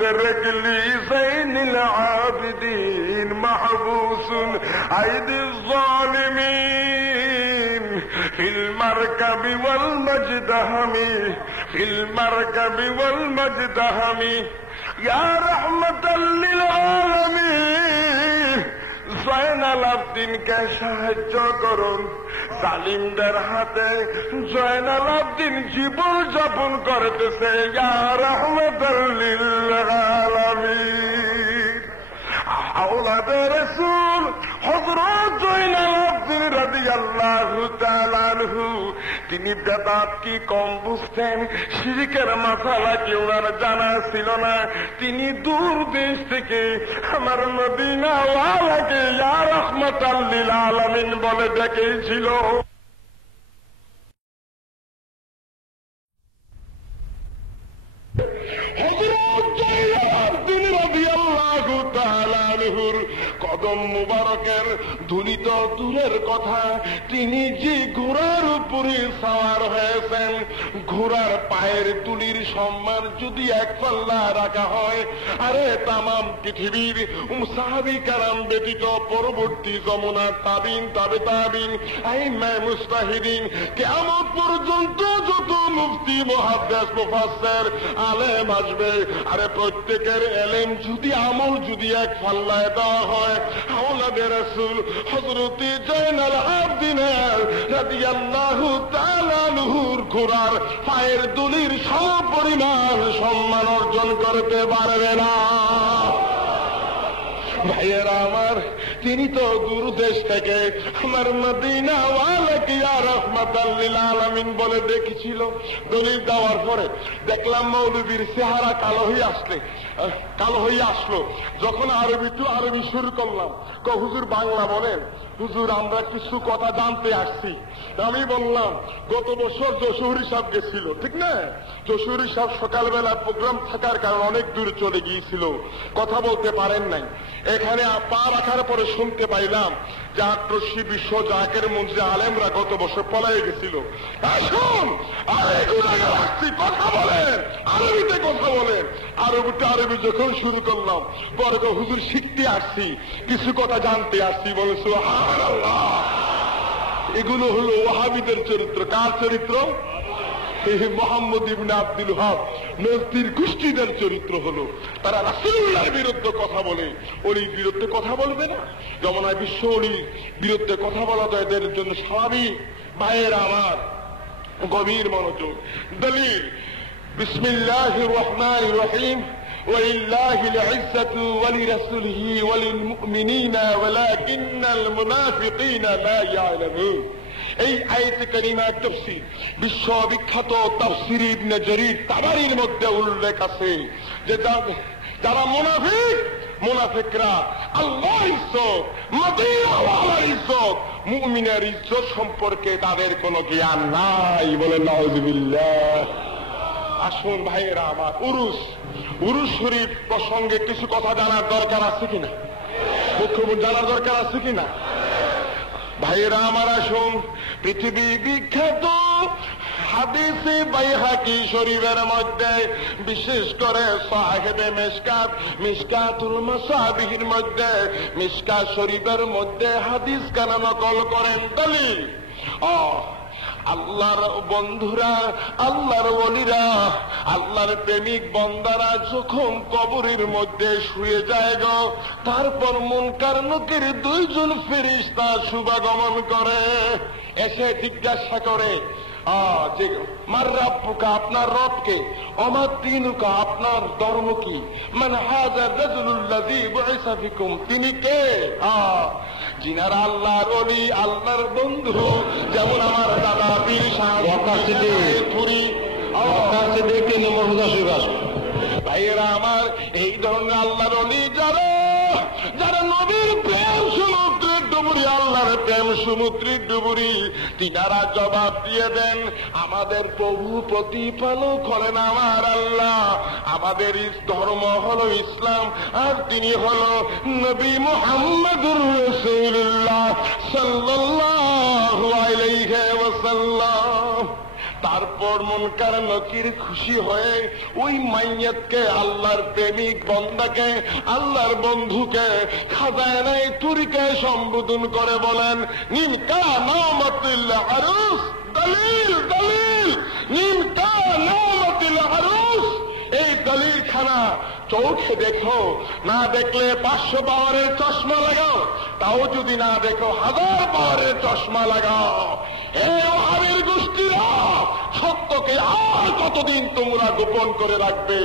برجلي زين العابدين محبوس أيدي الظالمين في المركب والمجدهم في المركب والمجدهم يا رحمة للعالمين জয়নাল আবদিনকে সাহায্য করুন। জালিমদের হাতে জয়নাল আবদিন জীবন যাপন করতেছে। ইয়া রাহমাতাল লিল আলামিন। আওলাদে রাসূল হযরত জয়নাল আবদিন রাদিয়াল্লাহু তাআলা আনহু তিনি বেদাত কি কম বুঝতেন, শিরকের মাসালা কি ওনার জানা ছিল না। তিনি দূর দেশ থেকে আমার মদিনা ওয়ালাকে ইয়া রাহমাতাল লিল আলামিন বলে ডেকেছিল। হযরত জয়নাল আবদিন রাদিয়াল্লাহু তাআলা আনহুর কদম মুবারকের ধুলি তো দূরের কথা, তিনি যে ঘোড়ার উপরে সওয়ার হয়েছেন, ঘোড়ার পায়ের তুলির সম্মান যদি এক পাল্লা রাখা হয়, আরে তামাম পৃথিবীর সাহাবী কারাম ব্যতীত পরবর্তী যমুনা তাবিন তাবে তাবিন আইম্মায়ে মুজতাহিদিন কিয়ামত পর্যন্ত যত মুফতি মুহাদ্দিস মুফাসসির আলেম আসবে, আরে প্রত্যেকের এলেম যদি আমল যদি এক পাল্লায় দেওয়া হয়, আওলাদে রাসূল হযরত জয়নাল আবদিন রাদিয়াল্লাহু তাআলা আনহুর ঘোড়ার পায়ের দুলির সমপরিমাণ সম্মান অর্জন করতে পারবে না। ভাইয়েরা আমার, তিনি তো দূর দেশ থেকে আমার মদিনা ওয়ালাকে ইয়া রাহমাতাল লিল আলামিন বলে দেখেছিল। দলিল দেওয়ার পরে দেখলাম মৌলবীর চেহারা কালো হয়ে আসলো। যখন আরবি টু আরবি শুরু করলাম, হুজুর বাংলা বলেন। হুজুর আমরা কিছু কথা জানতে আসছি। আমি বললাম গত বছর যশোহরী সাহেব গেছিল, ঠিক না? যশোহরী সাহেব সকালবেলা প্রোগ্রাম থাকার কারণে অনেক দূর চলে গিয়েছিল, কথা বলতে পারেন নাই। এখানে পা রাখার পরে শুনতে পাইলাম যে আটরশি বিশ্ব জাকের মঞ্চে আলেমরা গত বছর পলায়ে গেছিল। আসুন আসছি, কথা বলেন, আরবিতে কথা বলেন। আরবি যখন শুরু করলাম, পরে তো হুজুর শিখতে আসছি, কিছু কথা জানতে আসছি। বলে সুবহানাল্লাহ। এগুলো হলো ওয়াহাবিদের চরিত্র। কার চরিত্র? মোহাম্মদ ইবনে আব্দুল ওয়াহাব নজদির গোষ্ঠীদের চরিত্র হলো, তারা রাসূলুল্লাহর বিরুদ্ধে কথা বলে, ওলির বিরুদ্ধে কথা বলবে না। যমুনায় বিশ্ব ওলির বিরুদ্ধে কথা বলা তো এদের জন্য স্বাভাবিক। ভাইয়েরা আমার, গভীর মনোযোগ। দলিল বিসমিল্লাহির রহমানির রহিম। ولله العزة ولرسوله وللمؤمنين ولكن المنافقين لا يعلمون। এই আয়াতে কারিমার তাফসীর বিশ্ববিখ্যাত তাফসীর ইবনে জারীর তাবারীর মধ্যে উল্লেখ আছে যে যারা মুনাফিকরা আল্লাহর ইজ্জত, মদিনাওয়ালার ইজ্জত, মুমিনের ইজ্জত সম্পর্কে তাদের কোনো জ্ঞান নাই। বলে নাউযুবিল্লাহ। আসুন ভাইয়েরা আমার, উরুস শরীফ প্রসঙ্গে কিছু কথা জানার দরকার আছে কিনা? মুখ্যমন্ত্রী জানার দরকার আছে কিনা? ভাইয়েরা আমার আসুন, পৃথিবী বিখ্যাত হাদিসে বাইহাকি শরীফের মধ্যে, বিশেষ করে সাহেবে মিশকাতুল মাসাবিহির মধ্যে, মিশকাত শরীফের মধ্যে হাদিস কেন নকল করেন? দলিল আল্লাহর বন্ধুরা, আল্লাহর ওলিরা, আল্লাহর প্রেমিক বন্দারা যখন কবরের মধ্যে শুয়ে যায় গো, তারপর মুনকার নকির দুইজন ফেরেশতা শুভাগমন করে, এসে জিজ্ঞাসা করে যে মার রাব্বুকা, আপনার রবকে, ওমা দীনুকা, আপনার ধর্ম কি, মান হাযা রাজুলুল্লাযী বুইসা ফিকুম, তিনি কে? যিনারা আল্লাহর ওলি, আল্লাহর বন্ধু, যেমন আমার দাদা পীর সাহেব ভাইয়েরা আমার, এই ধরনের আল্লাহর ওলি যারা নবীর প্রেম সমুদ্রের ডুবুরি, আল্লাহর প্রেম সমুদ্রের ডুবুরি, তিনারা জবাব দিয়ে দেন আমাদের প্রভু প্রতিপালক হলেন আমার আল্লাহ, আমাদের ধর্ম হলো ইসলাম, আর তিনি হলো নবী মুহাম্মদুর রাসূলুল্লাহ সাল্লাল্লাহু আলাইহি ওয়াসাল্লাম। তারপর মুনকার নকির খুশি হয়ে ওই মাইয়াতকে, আল্লাহর প্রেমিক বন্দাকে, আল্লাহর বন্ধুকে খাজানায়ে তুরিকে সম্বোধন করে বলেন, নিন কানামাতিল আরুস, দলিল দলিল, নিন কানামাতিল আরুস। এই দলিল খানা চোখে দেখো, না দেখলে 500 পাওয়ারের চশমা লাগাও, তাও যদি না দেখো 1000 পাওয়ারের চশমা লাগাও। এই ওহাবীর গোষ্ঠীরা সত্যকে আর কতদিন তোমরা গোপন করে রাখবে?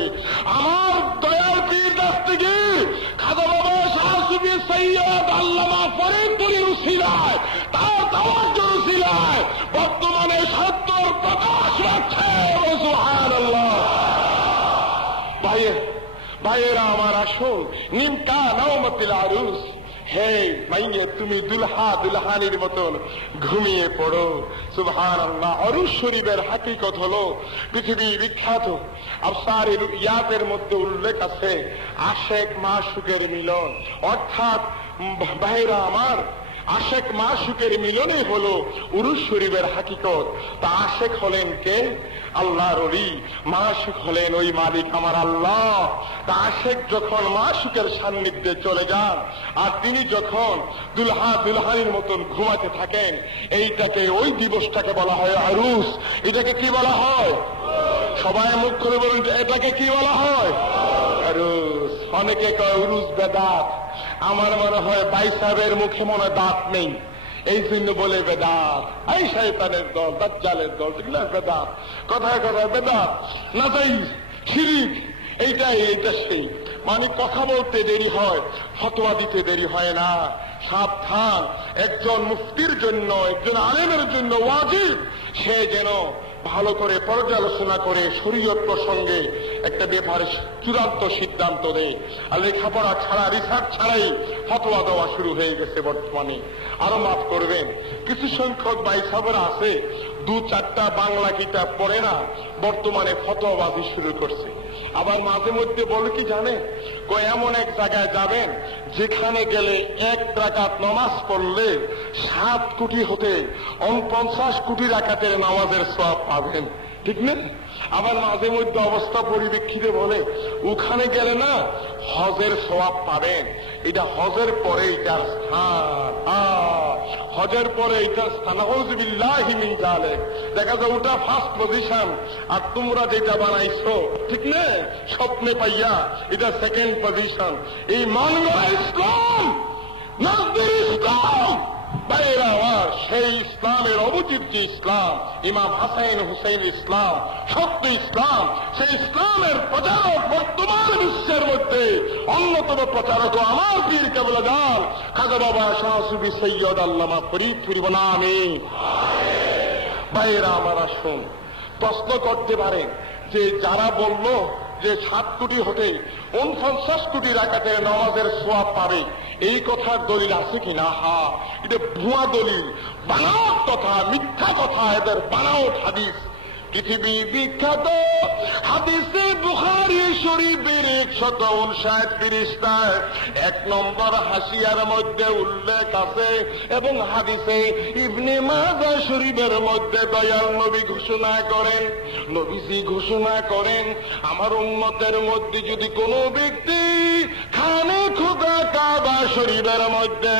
আমার দয়াল পীর দস্তগীর খাজা বাবা শাহ সুফি সৈয়দ আল্লামা ফরিদপুরীর উসিলায়, তার তাওয়াজ্জুর উসিলায় বর্তমানে সত্যর প্রকাশ পাচ্ছে। সুবহানাল্লাহ। ভাইয়েরা আমার, আসুন, নিন কানামাতিল আরুস। হে মাইয়ে, তুমি দুলহা দুলহানির মতন ঘুমিয়ে পড়ো। সুবহানাল্লাহ। অরুস শরীফের হাকিকত হলো পৃথিবীর বিখ্যাত আফসারের ইয়াতের মধ্যে উল্লেখ আছে আশেক মাশুকের মিলন, অর্থাৎ ভাইয়েরা আমার, আশেক মাশুকের মিলনে হলো উরুস শরীফের হাকিকত। তা আশেক হলেন কে? আল্লাহর ওলি। মাশুক হলেন ওই মালিক আমার আল্লাহ। তা আশেক যখন মাশুকের সান্নিধ্যে চলে যান, আর তিনি যখন দুলহা দুলহানির মতন ঘুমাতে থাকেন, এইটাকে, ওই দিবসটাকে বলা হয় আরুস। এটাকে কি বলা হয়? সবাই মুখ করে বলুন, এটাকে কি বলা হয়? আরুস। অনেকে কয় উরুস বেদাত। আমার মনে হয় ভাই সাহেবের মুখে মনে দাঁত নেই, এই জন্য বলে বেদাত। এই শয়তানের দল, দাজ্জালের দল, এগুলো বেদাত। কথায় কথায় বেদাত, নাজাইজ, শিরিক, এইটা সেই। মানে কথা বলতে দেরি হয়, ফতোয়া দিতে দেরি হয় না। সাবধান, একজন মুফতির জন্য, একজন আলেমের জন্য ওয়াজিব সে যেন ভালো করে পর্যালোচনা করে শরীয়ত প্রসঙ্গে একটা ব্যাপারে চূড়ান্ত সিদ্ধান্ত দেয়। আর লেখাপড়া ছাড়া, রিসার্চ ছাড়াই ফতোয়া দেওয়া শুরু হয়ে গেছে বর্তমানে। আরো মাফ করবেন, কিছু সংখ্যক ভাই সাহেবরা আছে 2-4টা বাংলা কিতাব পড়ে না, বর্তমানে ফতোয়াবাজি শুরু করছে। আবার মাঝে মধ্যে বলে কি জানে, এমন এক জায়গায় যাবেন যেখানে গেলে 1 রাকাত নামাজ পড়লে 7 কোটি হতে 49 কোটি রাকাতের নামাজের সওয়াব পাবেন। ঠিক না? আবার মাঝে মধ্যে অবস্থা পরিপ্রেক্ষিতে বলে ওখানে গেলে না হজের সওয়াব পাবেন। এটা হজের পরে এটার স্থান, হজের পরে এটার স্থান। আউযুবিল্লাহি মিন যালিক। দেখা যায় ওটা ফার্স্ট পজিশন, আর তোমরা যেটা বানাইছো, ঠিক না, স্বপ্নে পাইয়া, এটা সেকেন্ড পজিশন। এই মানগড়া ইসলাম, নাজদের ইসলাম, বাইরে আমার সেই ইসলামের অবতীর্ণ যে ইসলাম, ইমাম হাসান হুসাইন ইসলাম, সত্য ইসলাম, সেই ইসলামের প্রচারক বর্তমান বিশ্বের মধ্যে অন্যতম প্রচারক আমার পীর কেবলা জান খাজা বাবা শাহ সুফি সৈয়দ আল্লামা ফরিদপুরী বনামে। বাইরে আমার, আসুন, প্রশ্ন করতে পারেন যে যারা বলল যে 7 কোটি হতে 49 কোটি রাকাতের নামাজের সওয়াব পাবে, এই কথার দলিল আছে কিনা? এটা ভুয়া দলিল, বানাওয়াট কথা, মিথ্যা কথা, এদের বানাওয়াট হাদিস। পৃথিবী বিখ্যাত হাদিসে বুখারী শরীফের 159 পৃষ্ঠায় 1 নম্বর হাসিয়ার মধ্যে উল্লেখ আছে, এবং হাদিসে ইবনে মাজাহ শরীফের মধ্যে দয়াল নবী ঘোষণা করেন, নবীজি ঘোষণা করেন, আমার উম্মতের মধ্যে যদি কোনো ব্যক্তি খানে খুদা কাবা শরীফের মধ্যে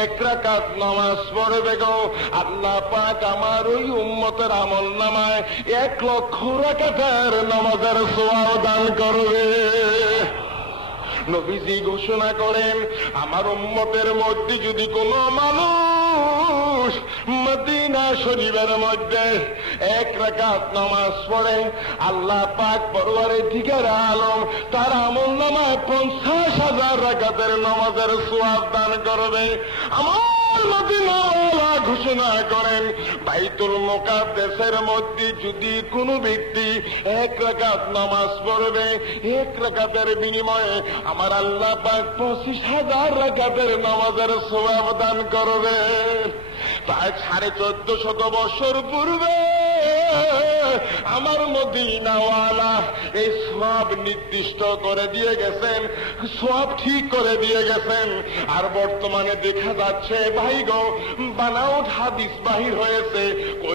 1 রাকাত নামাজ পড়বে গো, আল্লাহ পাক আমার ওই উম্মতের আমল নামায় 1 লক্ষ রাকাতের নামাজের সওয়াব দান করবে। নবীজি ঘোষণা করেন, আমার উম্মতের মধ্যে যদি কোনো মানুষ মদিনা শরীফের মধ্যে 1 রাকাত নামাজ পড়ে, আল্লাহ পাক পরওয়ারদিগার আলম তার আমল নামায় 50,000 রাকাতের নামাজের সওয়াব দান করবে। আমার মদিনাওয়ালা ঘোষণা করেন, বাইতুল মুকাদ্দাসের মধ্যে যদি কোনো ব্যক্তি 1 রাকাত নামাজ পড়বে, 1 রাকাতের বিনিময়ে আমার আল্লাহ পাক 25,000 রাকাতের নামাজের সওয়াব দান করবে। প্রায় 1450 বছর পূর্বে আমার মদিনাওয়ালা এই সওয়াব নির্দিষ্ট করে দিয়ে গেছেন, সওয়াব ঠিক করে দিয়ে গেছেন। আর বর্তমানে দেখা যাচ্ছে ভাই গো, বানাওয়াট হাদিস বাহির হয়েছে।